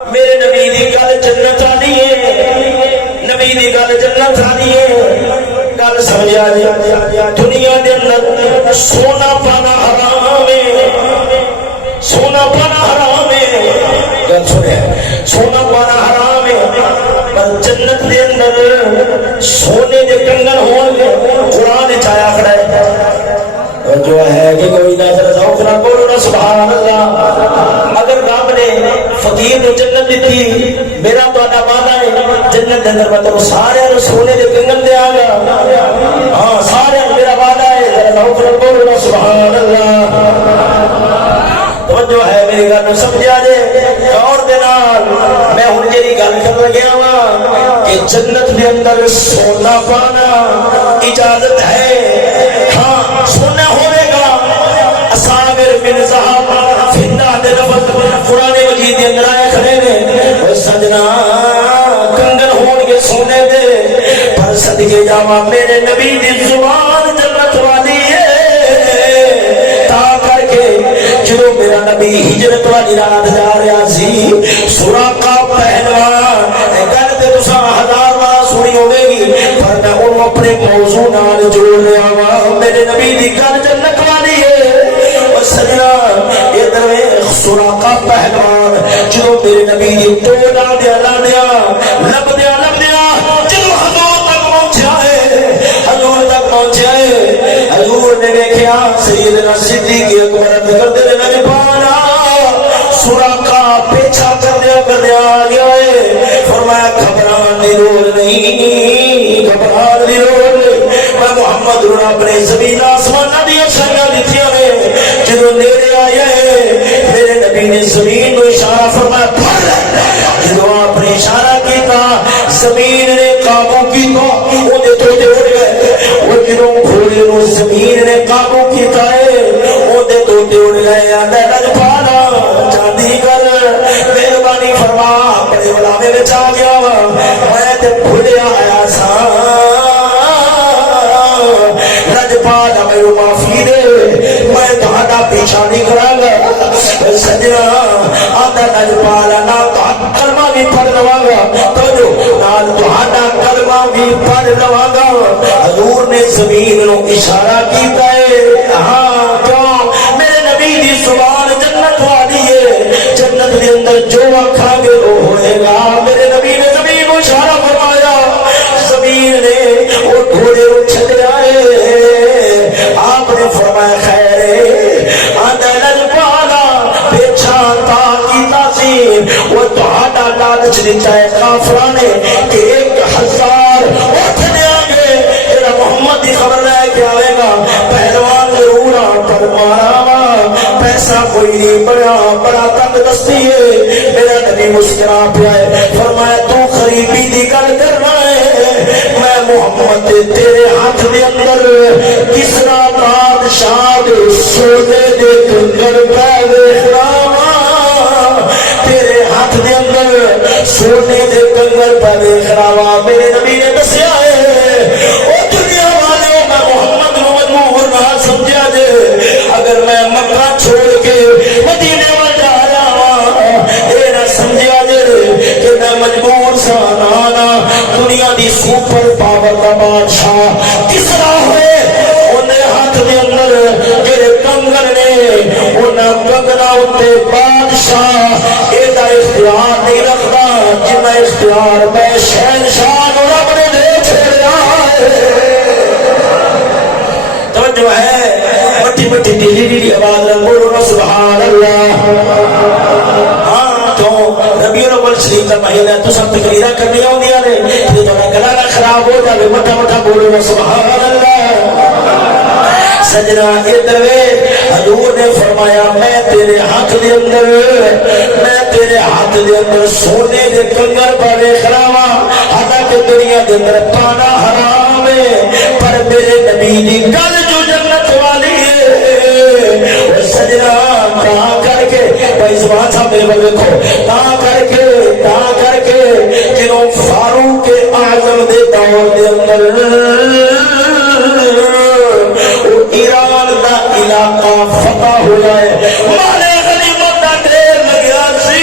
میرے نبی دی گل جنت آنی ہے، نبی دی گل جنت آنی ہے. گل سمجھا جی. دنیا دے اندر سونا پانا حرام ہے، سونا پانا حرام ہے. گل سنیا، سونا پانا حرام ہے، پر جنت دے اندر سونے دے کنگن ہون گے. قرآن چایا کھڑا ہے جو ہے کہ کوئی نہ ذرا ذوق نہ بولو نا سبحان اللہ. اگر رب نے فقیر کو جنت دیتی، میرا تہاڈا وعدہ ہے جنت دے اندر میں تو سارے سونے دے کنگن دے آں گا. ہاں سارے میرا وعدہ ہے، ذرا ذوق نہ بولو نا سبحان اللہ. توجہ ہے میری گل نو سمجھا جے اور دے نال. میں ہن جیڑی گل کر لگیا وا کہ جنت دے اندر سونا پانا اجازت ہے. ہاں سونا ہوے گا اصابر من ذهب فضہ دے لفظ قرآن مجید دے اندر آئے کھڑے نے. او سجنا کنگن ہون گے سونے دے، پر صدقے جاواں میرے نبی دی زبان جنت والی ہے. تا کر کے جدوں میرا نبی ہجرت والی رات جا رہا سی، سراقہ پہلوان گل تے تساں ہزار بار سنی ہوے گی، پر میں انہوں اپنے موضوع نال جوڑ رہا وا. میرے نبی دی گل جنت والی ہے. اور سجنا ادھر سراقہ پہلوان جدوں میرے نبی دی توڑ آدیا لادیا لبدیا لبدیا جدوں حضور تک پہنچا ہے، حضور تک پہنچا ہے، حضور نے دیکھا سیدنا صدیق اکبر کرتے رہے نبی پانا. سراقہ پیچھا کردیا کردیا آ گیا ہے. فرمایا گھبران دی لوڑ نہیں، گھبران دی لوڑ نہیں، میں محمد نے اپنے زمین آسمان دیا شاہیاں دتیاں نے. جدوں نیڑے آیا ہے میرے نبی نے زمین کو اشارہ فرمایا پھڑ. جدوں آپ نے اشارہ کیتا زمین نے قابو کیتا، وہ توتے اڑ گئے. وہ جدوں گھوڑے نو زمین نے قابو کیتا ہے وہ توتے اڑ گئے. آندا لجپالا چاندی کر مہربانی فرما، بڑے بلاوے وچ آ گیا وا، میں تے بھولیا آیا سا. لجپالا میرے معافی دے، میں تہاڈا پیچھا نہیں کراں گا. سجنا آندا لجپالا نہ کلمہ بھی پڑھ لواں گا، تو جو نال تہاڈا کلمہ بھی پڑھ لواں گا. حضور نے زمین نو اشارہ کیتا ہے. ہاں کیوں؟ میرے نبی دی زبان جنت والی ہے، جنت دے اندر جو آکھاں گے وہ ہوئے گا. میرے نبی نے زمین کو اشارہ فرمایا، زمین نے وہ گھوڑے کو چھڈیا ہے. آپ نے فرمایا خیر ہے. آندا لجپالا پیچھا تا کیتا سی، وہ تہاڈا لالچ دتا ہے کافراں نے کہ 1000 اٹھ دیا گے جڑا محمد دی خبر لے کے آئے گا. پہلوان ضرور آ پر مارا وا، پیسہ کوئی نہیں، بڑا تنگ دستی ہے. میرا نبی مسکرا پیا ہے. فرمایا تو غریبی دی گل کرنا ہے، میں محمد تیرے ہاتھ دے اندر کسرا بادشاہ دے سونے دے کنگن پہ ویکھنا، تیرے ہاتھ دے اندر سونے دے کنگن پہ ویکھنا. میرے نبی نے دسیا ہے او دنیا والے میں محمد نو مجبور نہ سمجھا جے. اگر میں مکہ چھوڑ کے مدینے میں جا رہا ہوں اے نہ سمجھا جے کہ میں مجبور سا. نانا دنیا دی سپر پاور کا بادشاہ کسرا ہوئے، انہیں ہاتھ دے اندر جڑے کنگن نے انہاں کنگنا اتے بادشاہ ایڈا اختیار نہیں رکھتا جنہ اختیار میں شہنشاہ کو رب نے دے چھوڑا ہے. توجہ ہے، مٹی مٹی ڈیلی ڈیلی آواز میں بولو نا سبحان اللہ. ہاں تو ربیع الاول شریف کا مہینہ تو سب تقریرا کرنی ہوندیاں نے، تے تہاڈا گلا نہ خراب ہو جائے مٹا مٹا بولو نا سبحان اللہ. سجنا ادھر حضور نے فرمایا میں تیرے ہاتھ دے اندر، میں تیرے ہاتھ دے اندر سونے دے کنگن پہ ویکھنا وا. حالانکہ دنیا دے اندر پانا حرام ہے، پر میرے نبی دی گل جو جنت والی ہے. سجنا تا کر کے بھائی زبان صاحب میرے بل دیکھو، تا کر کے جنہوں فاروق اعظم دے دور دے اندر ایران دا علاقہ فتح ہو جائے، مالے غنیمت دا ڈھیر لگیا سی.